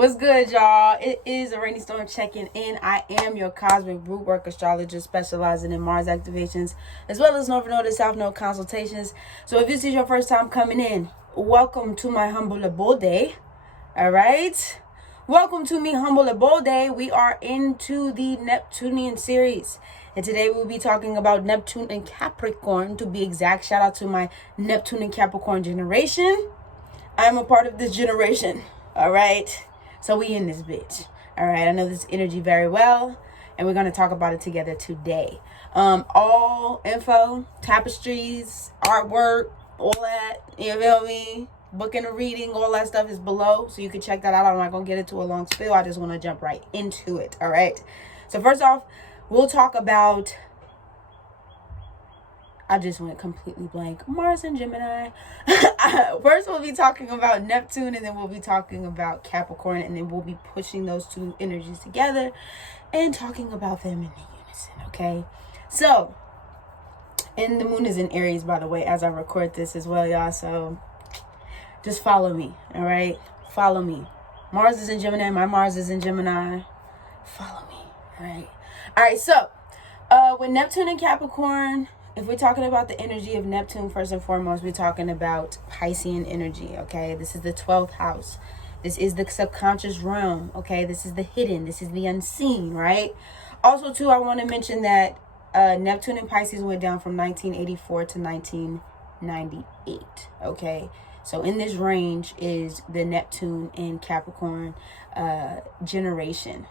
What's good, y'all? It is Araneae Storm checking in. I am your Cosmic Rootwork astrologist specializing in Mars activations, as well as North Node and South Node consultations. So if this is your first time coming in, welcome to my humble abode. All right? Welcome to me humble abode. We are into the Neptunian series. And today we'll be talking about Neptune and Capricorn, to be exact. Shout out to my Neptune and Capricorn generation. I am a part of this generation. All right? So we in this bitch. All right. I know this energy very well, and we're going to talk about it together today. All info, tapestries, artwork, all that, you feel me? Booking a reading, all that stuff is below, so you can check that out. I'm not going to get into a long spiel. I just want to jump right into it. All right. So first off, we'll talk about, I just went completely blank. Mars and Gemini. First, we'll be talking about Neptune, and then we'll be talking about Capricorn, and then we'll be pushing those two energies together and talking about them in unison, okay? So, and the moon is in Aries, by the way, as I record this as well, y'all. So, just follow me, all right? Follow me. Mars is in Gemini. My Mars is in Gemini. Follow me, all right? All right, so, with Neptune and Capricorn, if we're talking about the energy of Neptune, first and foremost, we're talking about Piscean energy, okay? This is the 12th house. This is the subconscious realm, okay? This is the hidden. This is the unseen, right? Also, too, I want to mention that Neptune and Pisces went down from 1984 to 1998, okay? So in this range is the Neptune and Capricorn generation.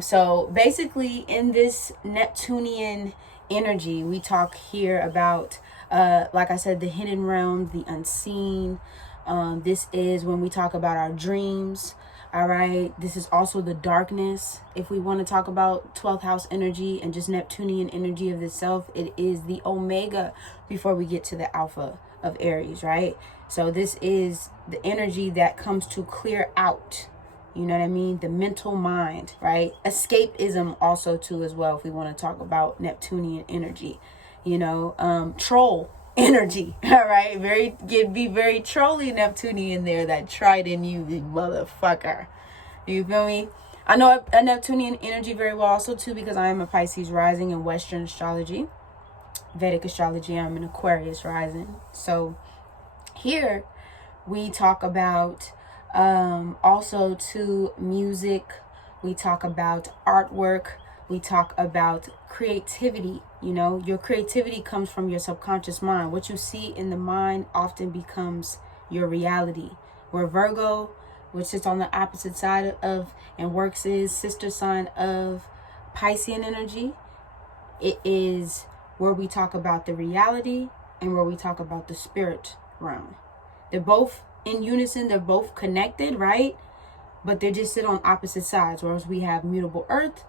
So basically in this Neptunian energy, we talk here about, like I said, the hidden realm, the unseen. This is when we talk about our dreams. All right. This is also the darkness. If we want to talk about 12th house energy and just Neptunian energy of itself, it is the Omega before we get to the Alpha of Aries, right? So this is the energy that comes to clear out, you know what I mean? The mental mind, right? Escapism also too as well, if we want to talk about Neptunian energy, you know, troll energy, all right? Be very trolly Neptunian there, that trident, you motherfucker. You feel me? I know a Neptunian energy very well also too, because I am a Pisces rising in Western astrology, Vedic astrology. I'm an Aquarius rising. So here we talk about also to music, we talk about artwork, we talk about creativity. You know, your creativity comes from your subconscious mind. What you see in the mind often becomes your reality. Where Virgo, which sits on the opposite side of and works is sister sign of Piscean energy, it is where we talk about the reality and where we talk about the spirit realm. They're both in unison, they're both connected, right? But they just sit on opposite sides. Whereas we have mutable earth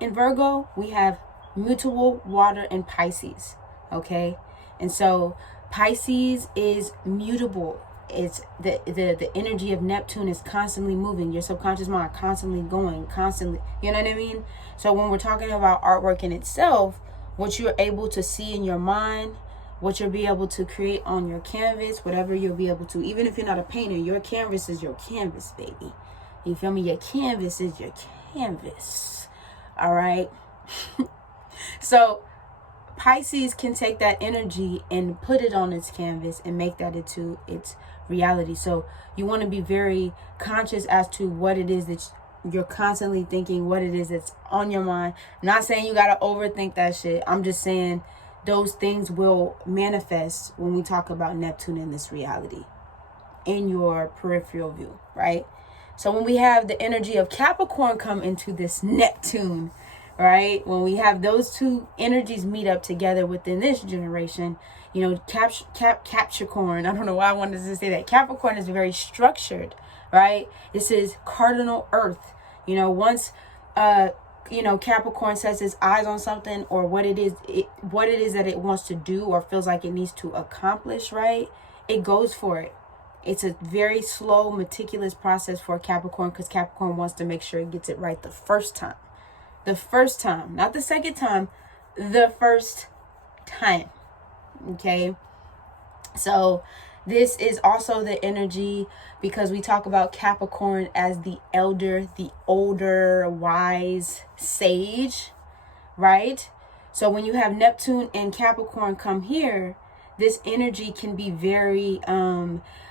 in Virgo, we have mutable water in Pisces, okay? And so Pisces is mutable. It's the energy of Neptune is constantly moving. Your subconscious mind constantly going, constantly, you know what I mean? So when we're talking about artwork in itself, what you're able to see in your mind, what you'll be able to create on your canvas, whatever you'll be able to, even if you're not a painter, your canvas is your canvas, baby. You feel me? Your canvas is your canvas. All right. So Pisces can take that energy and put it on its canvas and make that into its reality. So you want to be very conscious as to what it is that you're constantly thinking, what it is that's on your mind. I'm not saying you got to overthink that shit. I'm just saying those things will manifest when we talk about Neptune in this reality, in your peripheral view, right? So when we have the energy of Capricorn come into this Neptune, right? When we have those two energies meet up together within this generation, you know, Capricorn, I don't know why I wanted to say that. Capricorn is very structured, right? This is cardinal earth. You know, once, you know, Capricorn sets its eyes on something, or what it is that it wants to do or feels like it needs to accomplish, right? It goes for it. It's a very slow, meticulous process for Capricorn, because Capricorn wants to make sure it gets it right the first time. The first time, not the second time, the first time. Okay. So This is also the energy, because we talk about Capricorn as the elder, the older, wise sage, right? So when you have Neptune and Capricorn come here, this energy can be very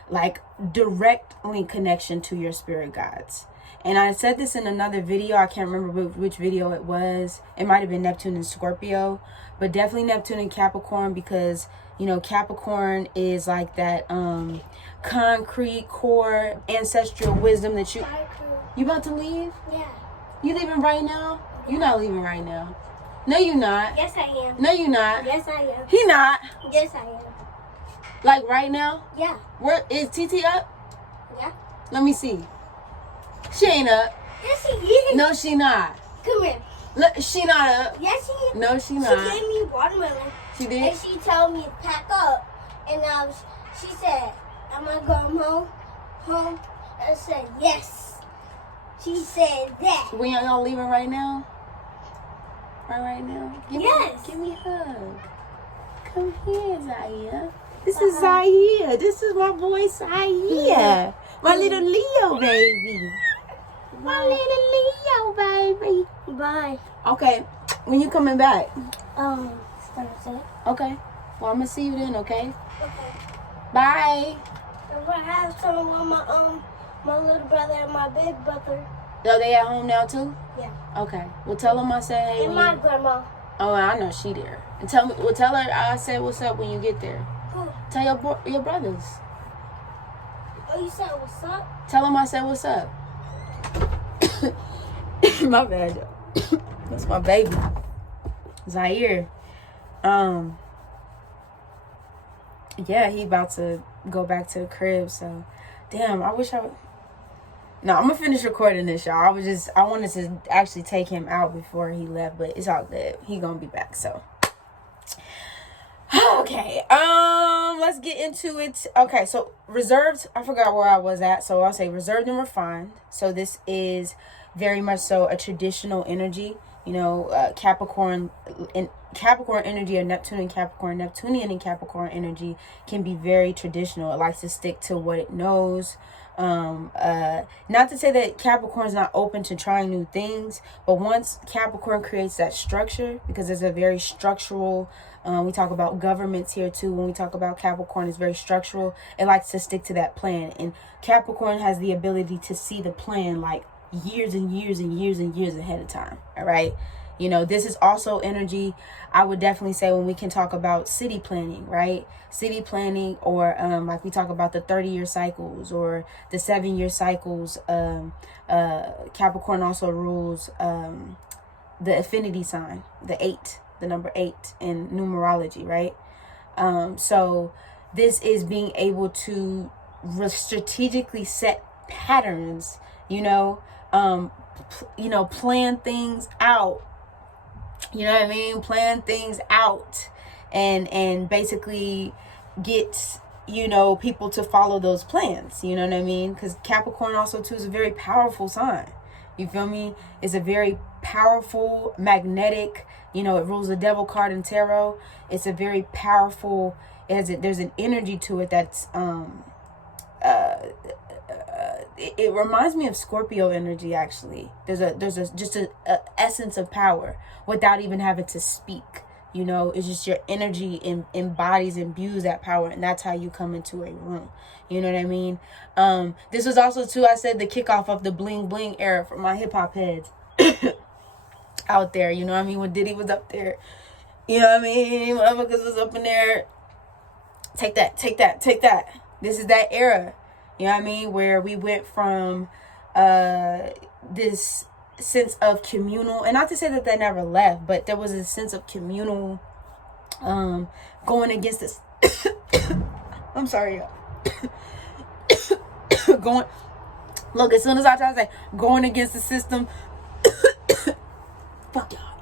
like direct link connection to your spirit guides. And I said this in another video. I can't remember which video it was. It might have been Neptune and Scorpio, but definitely Neptune and Capricorn, because, you know, Capricorn is like that concrete core ancestral wisdom that you about to leave? Yeah. You leaving right now? Yeah. You're not leaving right now. No, you're not. Yes, I am. No, you're not. Yes, I am. He not. Yes, I am. Like right now? Yeah. Where is TT up? Yeah. Let me see. She ain't up. Yes, she is. No, she not. Come here. Look, she not up. Yes, she is. No, she not. She gave me watermelon. She did? And she told me to pack up. And she said, am I going home? I said, yes. She said that. We ain't gonna leave it right now? Right now? Yes. Give me a hug. Come here, Zaya. This is Zaya. This is my boy, Zaya. My little Leo baby. My little Leo baby. Bye. Okay. When you coming back? Thursday. Okay. Well, I'm gonna see you then, okay? Okay. Bye. I'm gonna have some with my little brother and my big brother. So they at home now too? Yeah. Okay. Well, tell them I said hey. And my grandma. Oh, I know she there. And tell her I said what's up when you get there. Who? Tell your brothers. Oh, you said what's up? Tell them I said what's up. My bad, y'all. That's my baby, Zaire. Yeah, he about to go back to the crib. So, damn, I wish I would. No, I'm gonna finish recording this, y'all. I wanted to actually take him out before he left, but it's all good. He gonna be back, so. Okay, let's get into it. Okay, so reserved, I forgot where I was at, so I'll say reserved and refined. So this is very much so a traditional energy, you know, Capricorn energy, or Neptune and Capricorn, Neptunian and Capricorn energy can be very traditional. It likes to stick to what it knows. Not to say that Capricorn is not open to trying new things, but once Capricorn creates that structure, because there's a very structural, we talk about governments here too. When we talk about Capricorn, it's very structural. It likes to stick to that plan, and Capricorn has the ability to see the plan like years and years and years and years ahead of time. All right. You know, this is also energy, I would definitely say, when we can talk about city planning, right? City planning, or like we talk about the 30-year cycles or the 7-year cycles. Capricorn also rules the affinity sign, the number 8 in numerology, right? So this is being able to strategically set patterns, plan things out. You know what I mean? Plan things out and basically get, people to follow those plans. You know what I mean? Because Capricorn also too is a very powerful sign. You feel me? It's a very powerful, magnetic, it rules the devil card in tarot. It's a very powerful, there's an energy to it that's, it reminds me of Scorpio energy, actually. There's just a essence of power without even having to speak. It's just your energy embodies, imbues that power, and that's how you come into a room. You know what I mean? This was also too, I said, the kickoff of the bling bling era for my hip hop heads out there. You know what I mean? When Diddy was up there, you know what I mean? Motherfuckers was up in there. Take that. This is that era. You know what I mean? Where we went from this sense of communal, and not to say that they never left, but there was a sense of communal going against this. I'm sorry, y'all. Look, as soon as I try to say going against the system, fuck y'all.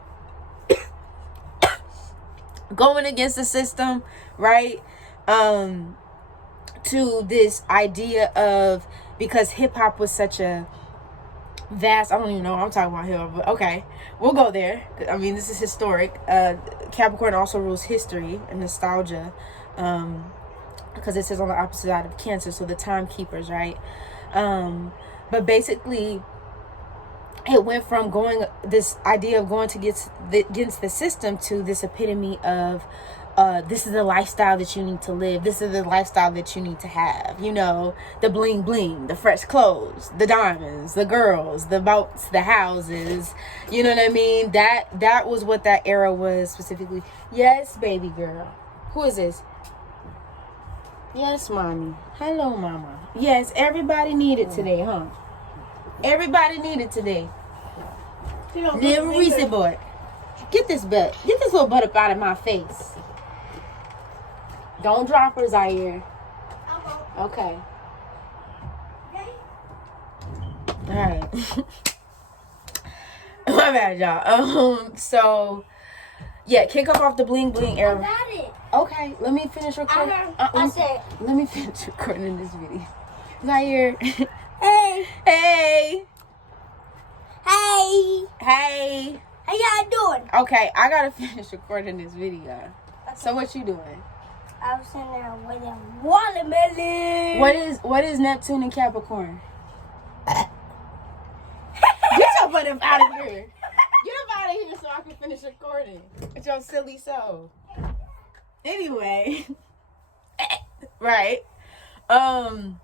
Going against the system, right? To this idea of, because hip hop was such a vast, I don't even know what I'm talking about here, but okay, we'll go there. I mean, this is historic. Capricorn also rules history and nostalgia. because it says on the opposite side of Cancer, so the timekeepers, right? But basically, it went from this idea of going against the system to this epitome of this is the lifestyle that you need to live. This is the lifestyle that you need to have. You know, the bling bling, the fresh clothes, the diamonds, the girls, the boats, the houses. You know what I mean? That was what that era was specifically. Yes, baby girl. Who is this? Yes, mommy. Hello, mama. Yes, everybody needed today, huh? Everybody needed today. Little Reese boy. Get this little butt up out of my face. Don't drop her, Zaire. Okay. Alright. My bad, y'all. So yeah, kick off the bling bling era. I got it. Okay, let me finish recording. I said, let me finish recording this video. Zaire. hey. Hey. Hey. Hey. How y'all doing? Okay, I gotta finish recording this video. Okay. So what you doing? I was sitting there with a watermelon. What is Neptune and Capricorn? Get your butt up out of here. Get up out of here so I can finish recording. With your silly soul. Anyway. Right. The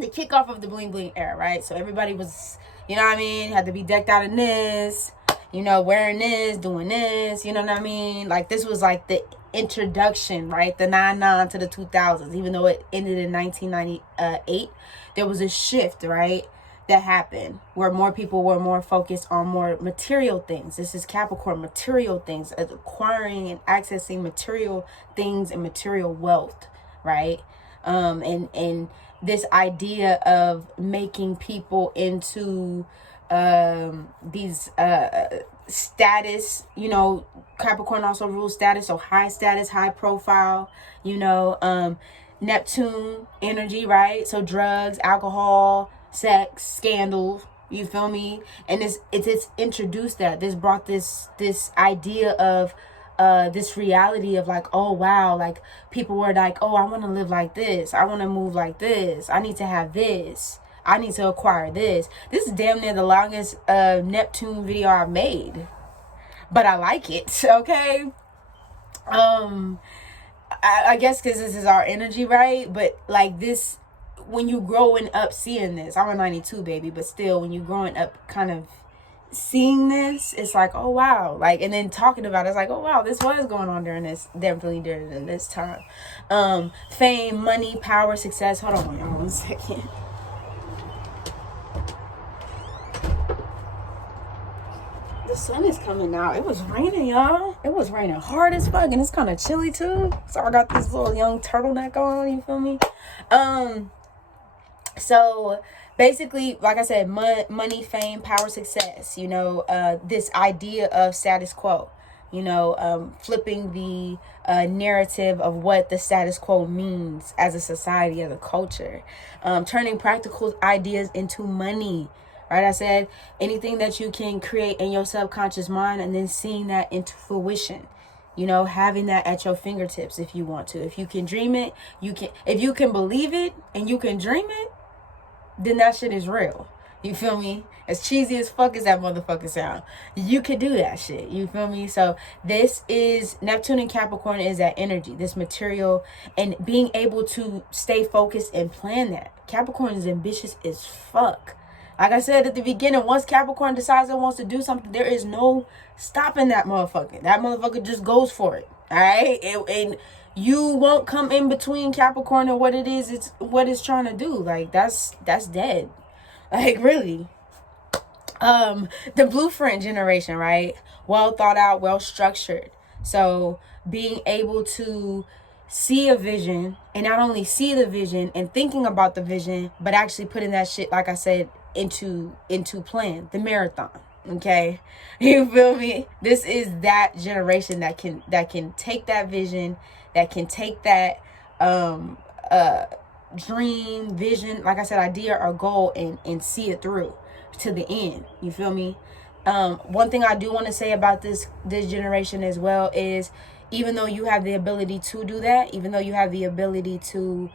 kickoff of the bling bling era, right? So everybody was, you know what I mean, had to be decked out in this, you know, wearing this, doing this, you know what I mean? Like this was like the introduction, right? The 99 to the 2000s. Even though it ended in 1998, there was a shift, right, that happened where more people were more focused on more material things. This is Capricorn, material things, acquiring and accessing material things and material wealth, right? And this idea of making people into these status, you know, Capricorn also rules status, so high status, high profile, you know, Neptune energy, right? So drugs, alcohol, sex, scandal, you feel me? And it's introduced that. This brought this idea of this reality of like, oh wow, like people were like, oh, I want to live like this, I want to move like this, I need to have this, I need to acquire this. This is damn near the longest Neptune video I've made, but I like it. Okay. I guess because this is our energy, right? But like this, when you growing up seeing this, I'm a 92 baby, but still when you growing up kind of seeing this, it's like, oh wow, like, and then talking about it, it's like, oh wow, this was going on during this, definitely during this time. Fame, money, power, success. Hold on, y'all, 1 second. The sun is coming out. It was raining, y'all. It was raining hard as fuck, and it's kind of chilly too. So I got this little young turtleneck on. You feel me? So basically, like I said, money, fame, power, success. You know, this idea of status quo. You know, flipping the narrative of what the status quo means as a society, as a culture. Turning practical ideas into money. Right, I said anything that you can create in your subconscious mind and then seeing that into fruition. You know, having that at your fingertips if you want to. If you can dream it, you can. If you can believe it and you can dream it, then that shit is real. You feel me? As cheesy as fuck as that motherfucker sound, you could do that shit. You feel me? So this is Neptune and Capricorn is that energy, this material, and being able to stay focused and plan that. Capricorn is ambitious as fuck. Like I said at the beginning, once Capricorn decides it wants to do something, there is no stopping that motherfucker. That motherfucker just goes for it. All right? And you won't come in between Capricorn and what it is, it's what it's trying to do. Like, that's dead. Like, really. The blueprint generation, right? Well thought out, well structured. So being able to see a vision, and not only see the vision and thinking about the vision, but actually putting that shit, like I said, into plan, the marathon. Okay, you feel me? This is that generation that can take that vision, that can take that dream, vision, like I said, idea or goal, and see it through to the end. You feel me? One thing I do want to say about this generation as well is even though you have the ability to do that, even though you have the ability to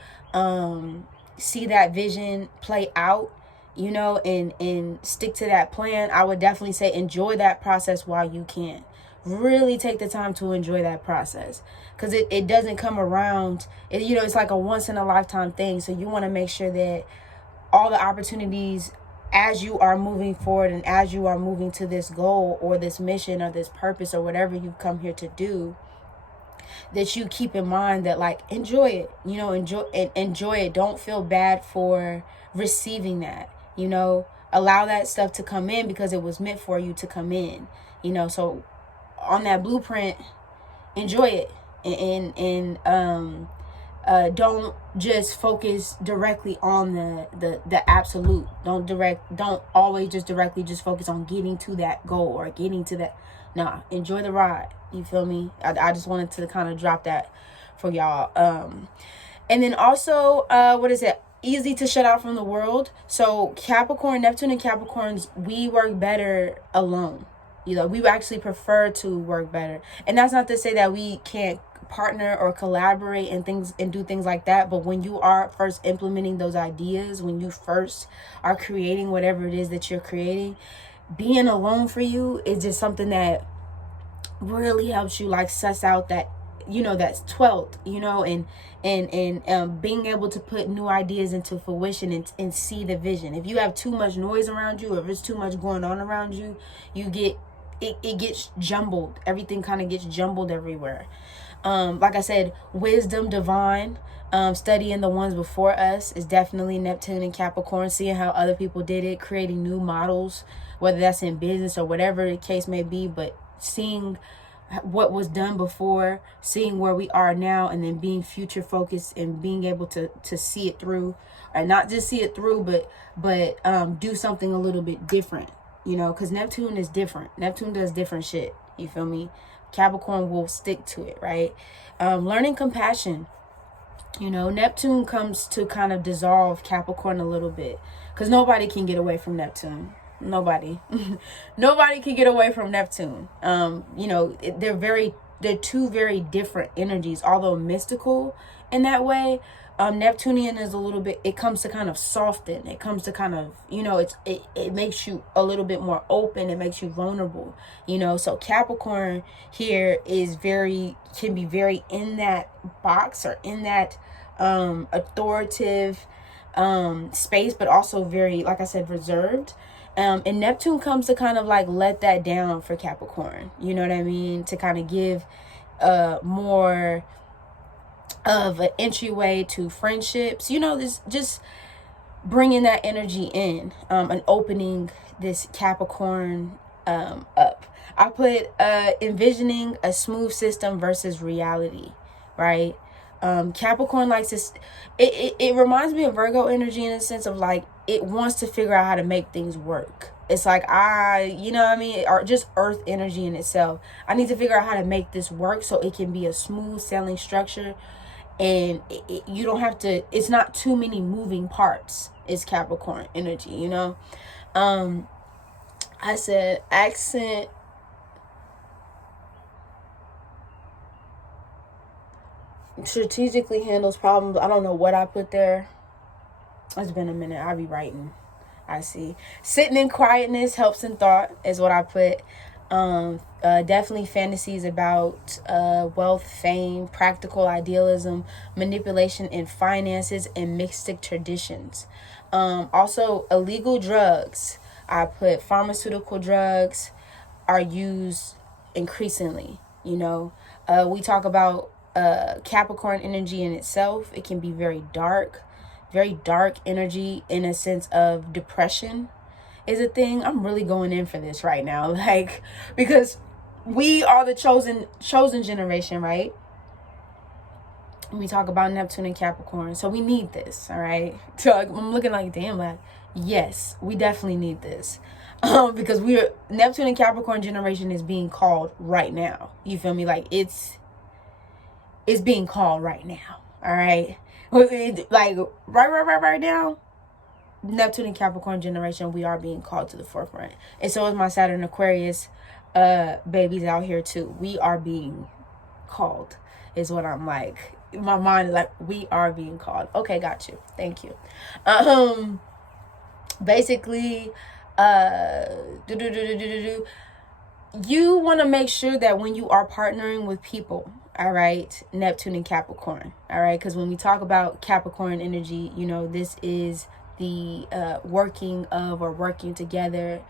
see that vision play out, you know, and stick to that plan, I would definitely say enjoy that process while you can. Really take the time to enjoy that process, because it doesn't come around. You know, it's like a once in a lifetime thing. So you want to make sure that all the opportunities, as you are moving forward and as you are moving to this goal or this mission or this purpose or whatever you've come here to do, that you keep in mind that, like, enjoy it, you know, enjoy it. Don't feel bad for receiving that, you know, allow that stuff to come in because it was meant for you to come in, you know. So on that blueprint, enjoy it, and don't just focus directly on the absolute. Don't always just directly just focus on getting to that goal or getting to that. Nah, enjoy the ride. You feel me? I just wanted to kind of drop that for y'all. And then also, what is it? Easy to shut out from the world. So Capricorn, Neptune and Capricorns, we work better alone. You know, we actually prefer to work better. And that's not to say that we can't partner or collaborate and things and do things like that. But when you are first implementing those ideas, when you first are creating whatever it is that you're creating, being alone for you is just something that really helps you, like, suss out that, you know, that's 12th, you know, and being able to put new ideas into fruition and see the vision. If you have too much noise around you, or if it's too much going on around you, you get it gets jumbled. Everything kind of gets jumbled everywhere. Like I said, wisdom, divine, studying the ones before us is definitely Neptune and Capricorn, seeing how other people did it, creating new models, whether that's in business or whatever the case may be, but seeing what was done before, seeing where we are now, and then being future focused and being able to see it through, or not just see it through, but do something a little bit different, you know, because Neptune is different. Neptune does different shit. You feel me? Capricorn will stick to it, right? Learning compassion. You know, Neptune comes to kind of dissolve Capricorn a little bit, because nobody can get away from Neptune. Nobody. Nobody can get away from Neptune. You know, they're two very different energies, although mystical in that way. Neptunian is a little bit, it comes to kind of soften. It comes to kind of, you know, it makes you a little bit more open. It makes you vulnerable, you know. So Capricorn here can be very in that box, or in that authoritative space, but also very, like I said, reserved. And Neptune comes to kind of like let that down for Capricorn, you know what I mean, to kind of give more of an entryway to friendships, you know, this just bringing that energy in, and opening this Capricorn up. I put envisioning a smooth system versus reality, right? Capricorn likes this. It reminds me of Virgo energy in a sense of, like, it wants to figure out how to make things work. It's like, you know what I mean? Or just earth energy in itself. I need to figure out how to make this work so it can be a smooth sailing structure. And you don't have to, it's not too many moving parts. It's Capricorn energy, you know? I said accent. Strategically handles problems. I don't know what I put there. It's been a minute. I'll be writing. I see. Sitting in quietness helps in thought is what I put. Definitely fantasies about wealth, fame, practical idealism, manipulation in finances, and mystic traditions. Also, illegal drugs. I put pharmaceutical drugs are used increasingly. You know, we talk about Capricorn energy in itself. It can be very dark energy, in a sense of depression is a thing. I'm really going in for this right now, like, because we are the chosen generation, right? We talk about Neptune and Capricorn, so we need this, all right? So I'm looking like, damn, like, yes, we definitely need this, because Neptune and Capricorn generation is being called right now. You feel me? Like, it's being called right now, all right? Like, right now, Neptune and Capricorn generation, we are being called to the forefront. And so is my Saturn Aquarius babies out here too. We are being called, is what I'm like. In my mind, like, we are being called. Okay, got you. Thank you. Basically, you want to make sure that when you are partnering with people, all right, Neptune and Capricorn, all right, because when we talk about Capricorn energy, you know, this is the working of, or working together,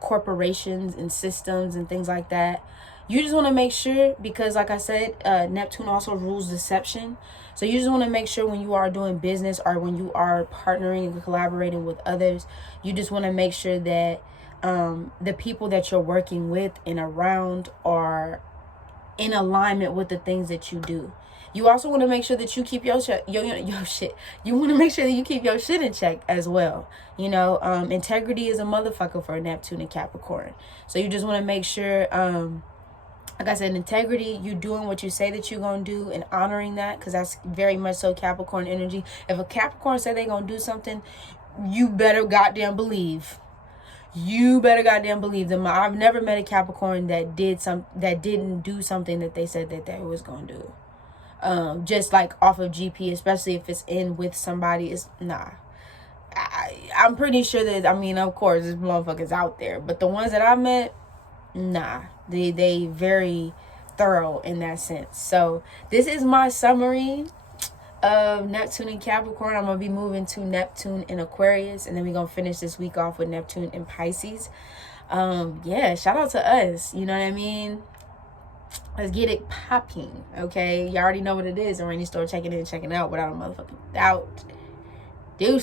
corporations and systems and things like that. You just want to make sure, because like I said, Neptune also rules deception. So you just want to make sure when you are doing business, or when you are partnering and collaborating with others, you just want to make sure that the people that you're working with and around are in alignment with the things that you do. You also want to make sure that you keep your shit. You want to make sure that you keep your shit in check as well. You know, integrity is a motherfucker for Neptune and Capricorn. So you just want to make sure, like I said, integrity, you doing what you say that you're going to do and honoring that, because that's very much so Capricorn energy. If a Capricorn said they're going to do something, you better goddamn believe. You better goddamn believe them. I've never met a Capricorn that didn't do something that they said that they was going to do. Just like off of GP, especially if it's in with somebody, it's nah. I'm pretty sure that, I mean, of course, there's motherfuckers out there, but the ones that I met, nah, they very thorough in that sense. So this is my summary of Neptune and Capricorn. I'm gonna be moving to Neptune in Aquarius, and then we're gonna finish this week off with Neptune in Pisces. Yeah, shout out to us, you know what I mean? Let's get it popping, okay? You already know what it is, and when you start checking in and checking out without a motherfucking doubt.